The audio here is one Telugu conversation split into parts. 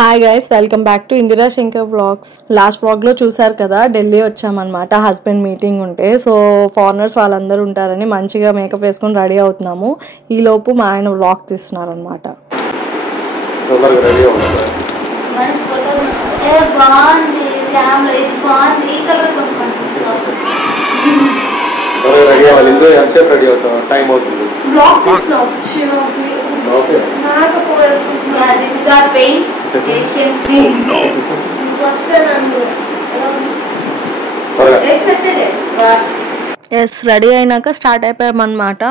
Hi guys, welcome back to Indira Shankar vlogs. Last vlog లో చూసారు కదా, ఢిల్లీ వచ్చామన్నమాట హస్బెండ్ మీటింగ్ ఉంటే. సో ఫారినర్స్ వాళ్ళందరూ ఉంటారని మంచిగా మేకప్ వేసుకొని రెడీ అవుతున్నాము. ఈ లోపు మా ఆయన వ్లాగ్ తీస్తున్నారు అనమాట. ఎస్, రెడీ అయినాక స్టార్ట్ అయిపోయామన్నమాట.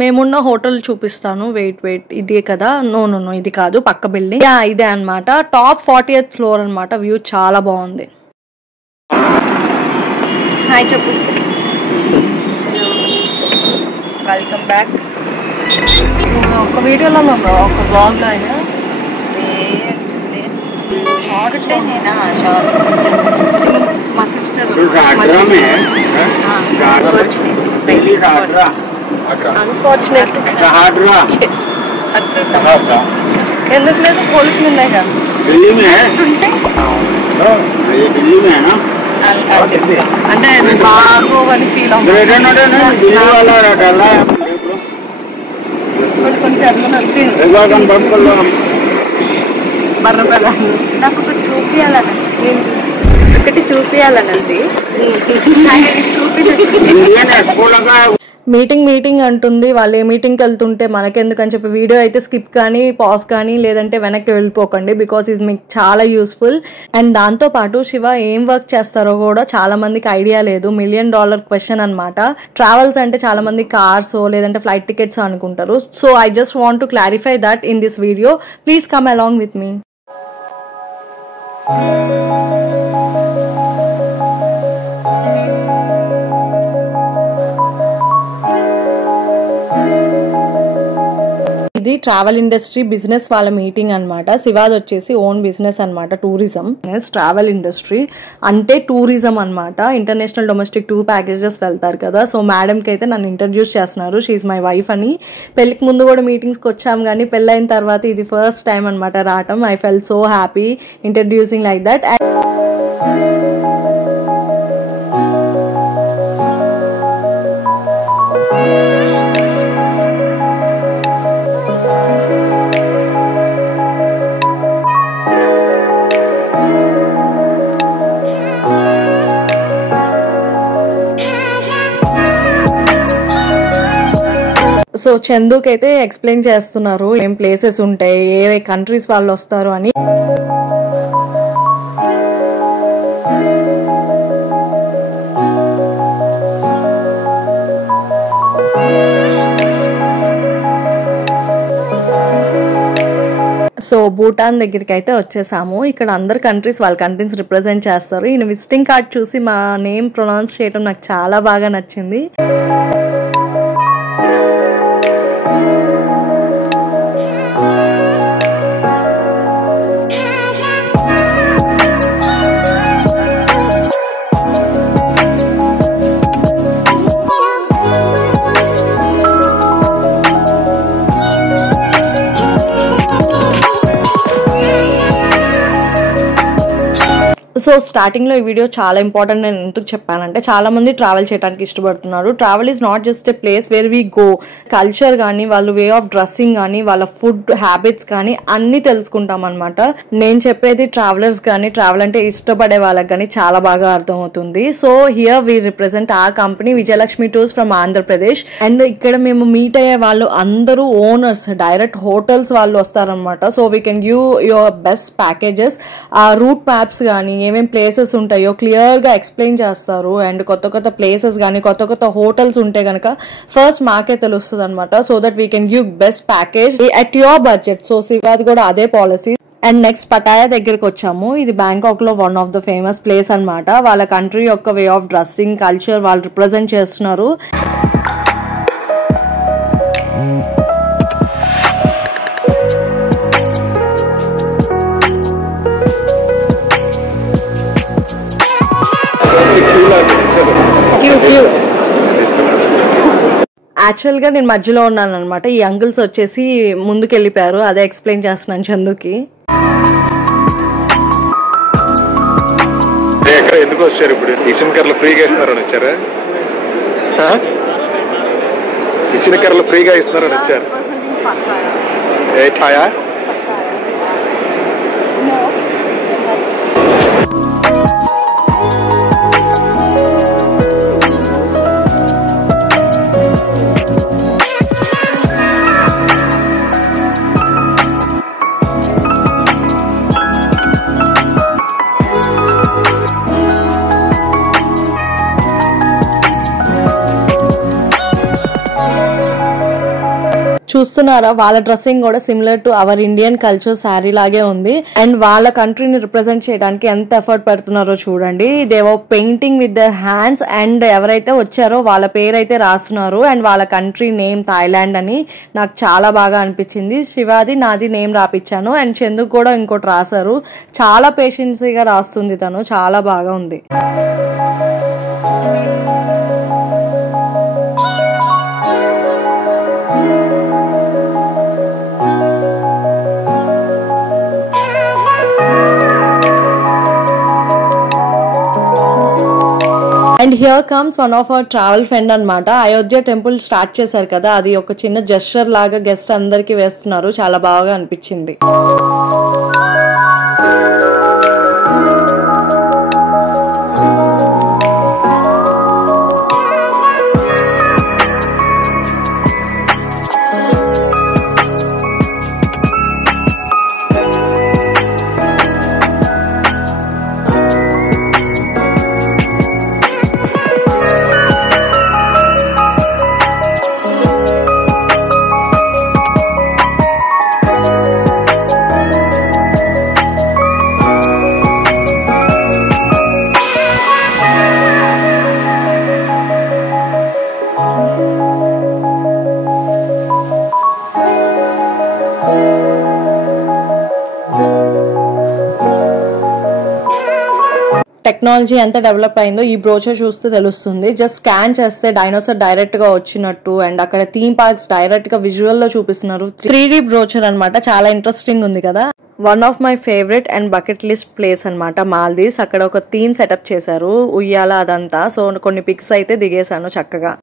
మేమున్న హోటల్ చూపిస్తాను. వెయిట్ ఇదే కదా? నో ఇది కాదు, పక్క బిల్డింగ్. ఇదే అనమాట. టాప్ 40th ఫ్లోర్ అనమాట. వ్యూ చాలా బాగుంది. హాయ్ చెప్పు. Welcome back. ఒక వీడియోలో ఒక బ్లాగ్ లో అయినా మా సిస్టర్ ఎందుకు లేదు, పోలికలు ఉన్నాయి కదా అంటే బాగు అని ఫీల్ నాకు ఒకటి చూపియాలనండి. మీటింగ్ అంటుంది. వాళ్ళు ఏ మీటింగ్కి వెళ్తుంటే మనకెందుకని చెప్పి వీడియో అయితే స్కిప్ కానీ పాజ్ కానీ లేదంటే వెనక్కి వెళ్ళిపోకండి. బికాస్ ఇది మీకు చాలా యూస్ఫుల్. అండ్ దాంతోపాటు శివ ఏం వర్క్ చేస్తారో కూడా చాలా మందికి ఐడియా లేదు. $1 million క్వశ్చన్ అనమాట. ట్రావెల్స్ అంటే చాలా మంది కార్స్ లేదంటే ఫ్లైట్ టికెట్స్ అనుకుంటారు. So I just want to clarify that in this video. Please come along with me. ఇది ట్రావెల్ ఇండస్ట్రీ బిజినెస్ వాళ్ళ మీటింగ్ అనమాట. శివాద్ వచ్చేసి ఓన్ బిజినెస్ అనమాట, టూరిజం. ట్రావెల్ ఇండస్ట్రీ అంటే టూరిజం అనమాట. ఇంటర్నేషనల్ డొమెస్టిక్ 2 ప్యాకేజెస్ వెళ్తారు కదా. సో మేడంకి అయితే నన్ను ఇంట్రడ్యూస్ చేస్తున్నారు. షీఈ్ మై వైఫ్ అని. పెళ్లికి ముందు కూడా మీటింగ్స్కి వచ్చాం, కానీ పెళ్ళైన తర్వాత ఇది ఫస్ట్ టైం అనమాట రావటం. I felt so happy introducing like that. So చందుకి అయితే ఎక్స్ప్లెయిన్ చేస్తున్నారు ఏం ప్లేసెస్ ఉంటాయి, ఏ కంట్రీస్ వాళ్ళు వస్తారు అని. సో భూటాన్ దగ్గరికి అయితే వచ్చేసాము. ఇక్కడ అందరు కంట్రీస్ వాళ్ళ కంట్రీస్ రిప్రజెంట్ చేస్తారు. ఈయన విజిటింగ్ కార్డ్ చూసి మా నేమ్ ప్రొనౌన్స్ చేయడం నాకు చాలా బాగా నచ్చింది. సో స్టార్టింగ్ లో ఈ వీడియో చాలా ఇంపార్టెంట్. నేను ఎందుకు చెప్పానంటే చాలా మంది ట్రావెల్ చేయడానికి ఇష్టపడుతున్నారు. Travel is not just a place where we go. Culture కానీ, వాళ్ళు వే ఆఫ్ డ్రెస్సింగ్ కానీ, వాళ్ళ ఫుడ్ హ్యాబిట్స్ కానీ అన్ని తెలుసుకుంటాం అనమాట. నేను చెప్పేది ట్రావెలర్స్ కానీ, ట్రావెల్ అంటే ఇష్టపడే వాళ్ళకి కానీ చాలా బాగా అర్థమవుతుంది. So here we represent our company Vijayalakshmi tours from Andhra Pradesh. And ఇక్కడ మేము మీట్ అయ్యే వాళ్ళు అందరూ ఓనర్స్, డైరెక్ట్ హోటల్స్ వాళ్ళు వస్తారనమాట. So we can give your best packages. ఆ రూట్ మ్యాప్స్ కానీ, ఏమేమి ప్లేసెస్ ఉంటాయో క్లియర్ గా ఎక్స్ప్లెయిన్ చేస్తారు. అండ్ కొత్త ప్లేసెస్ కానీ, కొత్త హోటల్స్ ఉంటే కనుక ఫస్ట్ మాకే తెలుస్తుంది అనమాట. So that we can give best package at your budget. So శివాది కూడా అదే పాలసీ. అండ్ నెక్స్ట్ పటాయా దగ్గరికి వచ్చాము. ఇది బ్యాంకాక్ లో one of the famous place అనమాట. వాళ్ళ కంట్రీ యొక్క వే ఆఫ్ డ్రెస్సింగ్, కల్చర్ వాళ్ళు రిప్రజెంట్ చేస్తున్నారు. యాక్చువల్గా నేను మధ్యలో ఉన్నాను అనమాట. ఈ అంకుల్స్ వచ్చేసి ముందుకు వెళ్ళిపోయారు, అదే ఎక్స్ప్లెయిన్ చేస్తున్నాను చందుకి. ఎక్కడ ఎందుకు వచ్చారు ఇప్పుడు? ఇసిన కర్రలు ఫ్రీగా ఇస్తున్నారని వచ్చారా? ఇసిన కర్రలు ఫ్రీగా ఇస్తున్నారని వచ్చారు. ఏ ఛాయా? చూస్తున్నారా, వాళ్ళ డ్రెస్సింగ్ కూడా similar to our Indian culture sari లాగే ఉంది. అండ్ వాళ్ళ కంట్రీని రిప్రజెంట్ చేయడానికి ఎంత ఎఫర్ట్ పెడుతున్నారో చూడండి. దేవో painting with their hands and ఎవరైతే వచ్చారో వాళ్ళ పేరు అయితే రాస్తున్నారు అండ్ వాళ్ళ కంట్రీ నేమ్ థాయిలాండ్ అని. నాకు చాలా బాగా అనిపించింది. శివాది నాది నేమ్ రాపిచ్చాను అండ్ చందుకు కూడా ఇంకోటి రాశారు. చాలా పేషెన్సీగా రాస్తుంది తను, చాలా బాగా ఉంది. And here comes one of our travel friend అనమాట. అయోధ్య టెంపుల్ స్టార్ట్ చేశారు కదా, అది ఒక చిన్న జెస్చర్ లాగా గెస్ట్ అందరికి వేస్తున్నారు. చాలా బాగా అనిపించింది. టెక్నాలజీ ఎంత డెవలప్ అయిందో ఈ బ్రోచర్ చూస్తే తెలుస్తుంది. జస్ట్ స్కాన్ చేస్తే డైనోసార్ డైరెక్ట్ గా వచ్చినట్టు అండ్ అక్కడ థీమ్ పార్క్స్ డైరెక్ట్ గా విజువల్ లో చూపిస్తున్నారు. 3D బ్రోచర్ అనమాట. చాలా ఇంట్రెస్టింగ్ ఉంది కదా. One of my favourite and bucket list place అనమాట మాల్దీవ్స్. అక్కడ ఒక థీమ్ సెటప్ చేశారు, ఉయ్యాల అదంతా. సో కొన్ని పిక్స్ అయితే దిగేశాను చక్కగా.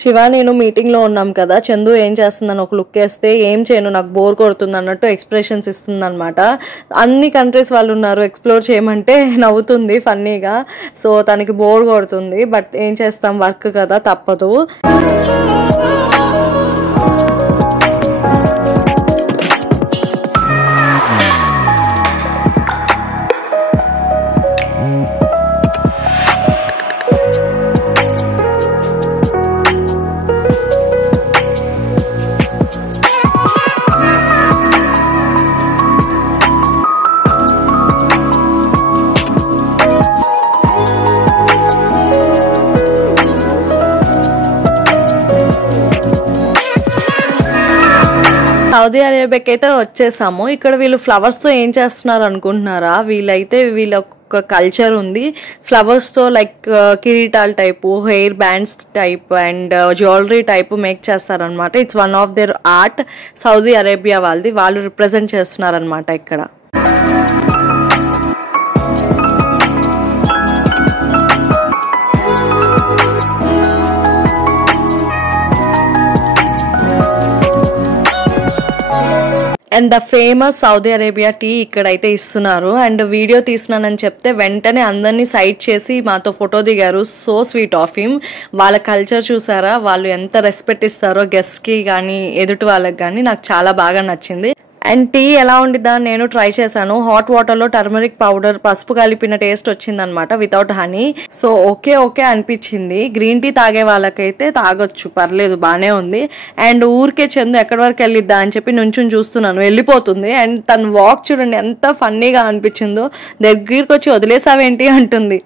శివ నేను మీటింగ్ లో ఉన్నాం కదా, చందు ఏం చేస్తుందని ఒక లుక్ వేస్తే ఏం చేయను నాకు బోర్ కొడుతుంది అన్నట్టు ఎక్స్ప్రెషన్స్ ఇస్తుంది అనమాట. అన్ని కంట్రీస్ వాళ్ళు ఉన్నారు, ఎక్స్ప్లోర్ చేయమంటే నవ్వుతుంది ఫన్నీగా. సో తనకి బోర్ కొడుతుంది, బట్ ఏం చేస్తాం, వర్క్ కదా తప్పదు. సౌదీ అరేబియాకి అయితే వచ్చేసాము. ఇక్కడ వీళ్ళు ఫ్లవర్స్ తో ఏం చేస్తున్నారు అనుకుంటున్నారా? వీళ్ళ ఒక కల్చర్ ఉంది. ఫ్లవర్స్ తో లైక్ కిరీటాల్ type, hair bands type and jewellery type make చేస్తారనమాట. It's one of their art. Saudi Arabia వాళ్ళది, వాళ్ళు రిప్రజెంట్ చేస్తున్నారనమాట ఇక్కడ. And the famous Saudi Arabia tea ఇక్కడైతే ఇస్తున్నారు. అండ్ వీడియో తీసినానని చెప్తే వెంటనే అందరినీ సైట్ చేసి మాతో ఫోటో దిగారు. So sweet of him. వాళ్ళ కల్చర్ చూసారా, వాళ్ళు ఎంత రెస్పెక్ట్ ఇస్తారో గెస్ట్కి కానీ ఎదుటి వాళ్ళకి కానీ, నాకు చాలా బాగా నచ్చింది. అండ్ టీ ఎలా ఉండిద్దా నేను ట్రై చేశాను. హాట్ వాటర్లో టర్మరిక్ పౌడర్ పసుపు కలిపిన టేస్ట్ వచ్చిందనమాట వితౌట్ హనీ. సో ఓకే అనిపించింది. గ్రీన్ టీ తాగే వాళ్ళకైతే తాగొచ్చు, పర్లేదు, బాగానే ఉంది. అండ్ ఊరికే చందు ఎక్కడి వరకు వెళ్ళిద్దా అని చెప్పి నుంచుని చూస్తున్నాను, వెళ్ళిపోతుంది. అండ్ తన వాక్ చూడండి ఎంత ఫన్నీగా అనిపించిందో. దగ్గరికి వచ్చి వదిలేసావేంటి అంటుంది.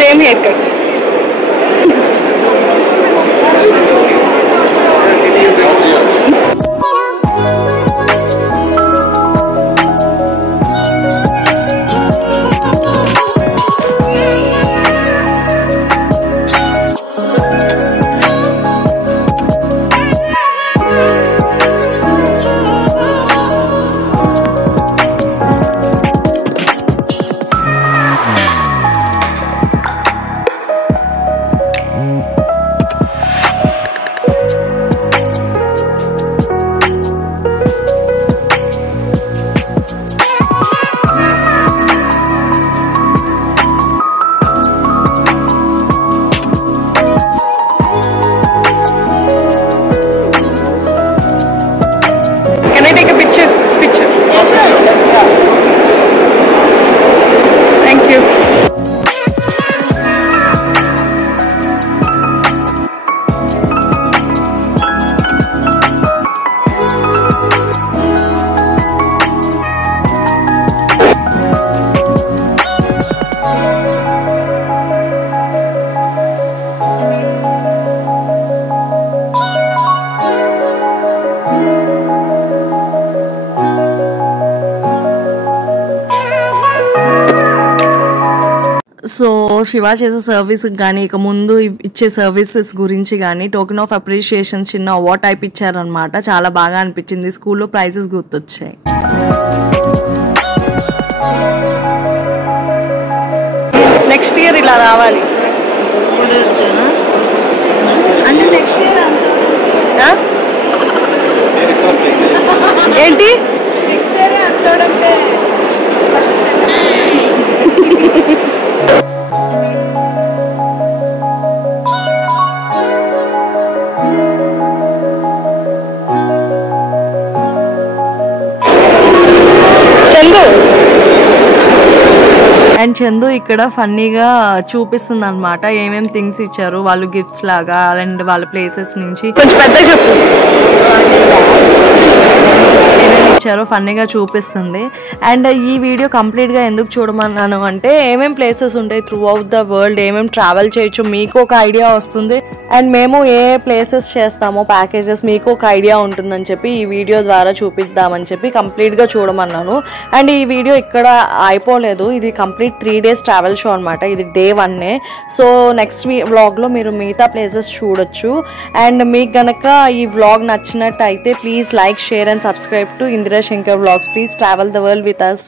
Same haircut. Can I take a picture? Yeah, sure. Thank you. So Shiva చేసే సర్వీస్ కానీ ఇక ముందు ఇచ్చే సర్వీసెస్ గురించి కానీ టోకెన్ ఆఫ్ అప్రిషియేషన్ చిన్న అవార్డ్ టైప్ ఇచ్చారనమాట. చాలా బాగా అనిపించింది. స్కూల్లో ప్రైజెస్ గుర్తొచ్చాయి. నెక్స్ట్ ఇయర్ ఇలా రావాలి అంటే నెక్స్ట్ ఇయర్ ఏంటి నెక్స్ట్ ఇయర్ అంతే. అండ్ చందు ఇక్కడ ఫన్నీగా చూపిస్తుంది అనమాట ఏమేమి థింగ్స్ ఇచ్చారు వాళ్ళు గిఫ్ట్స్ లాగా అండ్ వాళ్ళ ప్లేసెస్ నుంచి. కొంచెం పెద్ద చెప్పు ఏమేమి ఇచ్చారో ఫన్నీగా చూపిస్తుంది. అండ్ ఈ వీడియో కంప్లీట్గా ఎందుకు చూడమన్నాను అంటే ఏమేమి ప్లేసెస్ ఉంటాయి త్రూ అవుట్ ద వరల్డ్, ఏమేమి ట్రావెల్ చేయొచ్చు మీకు ఒక ఐడియా వస్తుంది. అండ్ మేము ఏ ప్లేసెస్ చేస్తామో ప్యాకేజెస్ మీకు ఒక ఐడియా ఉంటుందని చెప్పి ఈ వీడియో ద్వారా చూపిద్దామని చెప్పి కంప్లీట్గా చూడమన్నాను. అండ్ ఈ వీడియో ఇక్కడ అయిపోలేదు, ఇది కంప్లీట్ 3 days ట్రావెల్ షో అనమాట. ఇది day 1. సో నెక్స్ట్ వ్లాగ్లో మీరు మిగతా ప్లేసెస్ చూడొచ్చు. అండ్ మీకు గనక ఈ వ్లాగ్ నచ్చినట్టు అయితే please like, share and subscribe to Indira Shankar vlogs. Please travel the world with us.